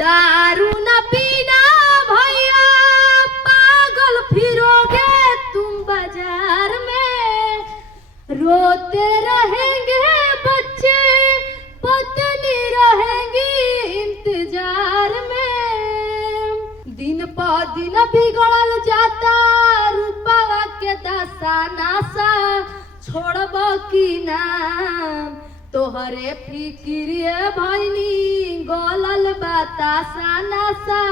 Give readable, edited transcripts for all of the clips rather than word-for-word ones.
दारू न पीना भैया, पागल फिरोगे तुम बाजार में। रोते रहेंगे बच्चे, पत्नी रहेंगी इंतजार में। दिन पर दिन बिगड़ल जाता रूपवा के दशा नासा, छोड़ब की नाम तोहरे फिक्रिए भैनी गलल बतासा नशा,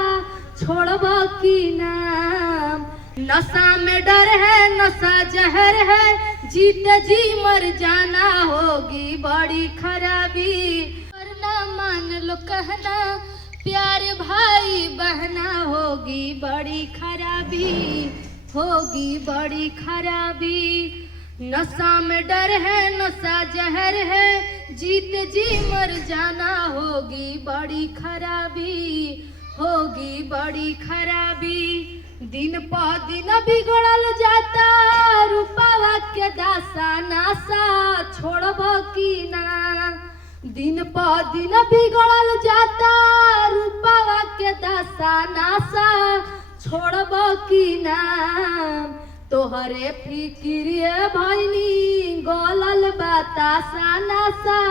छोड़ब की नाम। नशा में डर है, नशा जहर है, जीते जी मर जाना होगी बड़ी खराबी। वरना मान लो कहना प्यारे भाई बहना, होगी बड़ी खराबी, होगी बड़ी खराबी। नशा में डर है, नशा जहर है, जीत जी मर जाना होगी बड़ी खराबी, होगी बड़ी खराबी। दिन पर दिन बिगड़ल जाता रूपवा के दासा नासा, छोड़ब की ना। दिन पर दिन बिगड़ल जाता रूपवा के दासा नासा, छोड़ब की ना। तोहरे फिक्रिए भैनी गलल बतासा नशा,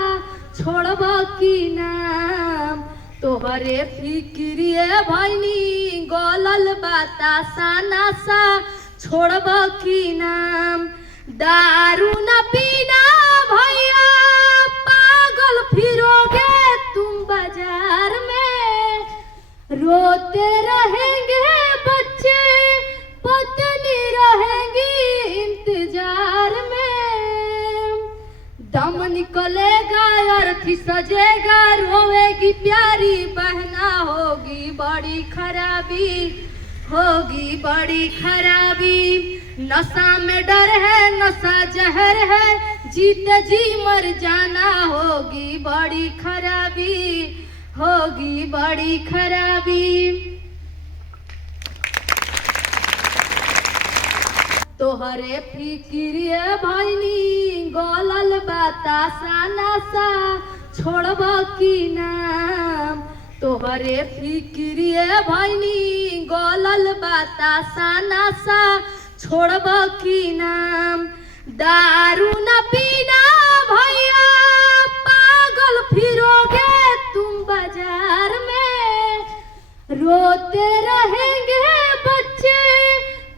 छोड़ब की नाम। तोहरे फिक्रिए भैनी गलल बतासा नशा, छोड़ब की नाम। दारू न पीना भैया, पागल फिरोगे तुम बाजार में। रोते रहेंगे बच्चे, पत्नी रहेंगी इंतजार में। दम निकलेगा अर्थी सजेगा, रोएगी प्यारी बहना, होगी बड़ी खराबी, होगी बड़ी खराबी। नशा में डर है, नशा जहर है, जीते जी मर जाना होगी बड़ी खराबी, होगी बड़ी खराबी। तोहरे फिक्रिए भैनी गलल बतासा नशा, छोड़ब की नाम। तोहरे फिक्रिए भैनी गलल बतासा नशा, छोड़ब की नाम। दारू न पीना भैया, पागल फिरोगे तुम बाजार में। रोते रहेंगे बच्चे,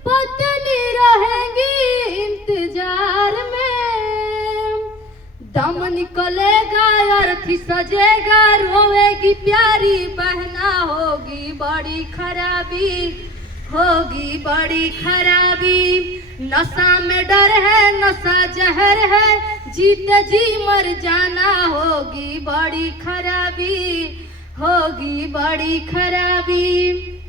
पत्नी रहेंगी इंतजार में। दम निकलेगा अर्थी सजेगा, रोएगी प्यारी बहना, होगी बड़ी खराबी, होगी बड़ी खराबी। नशा में डर है, नशा जहर है, जीते जी मर जाना होगी बड़ी खराबी, होगी बड़ी खराबी।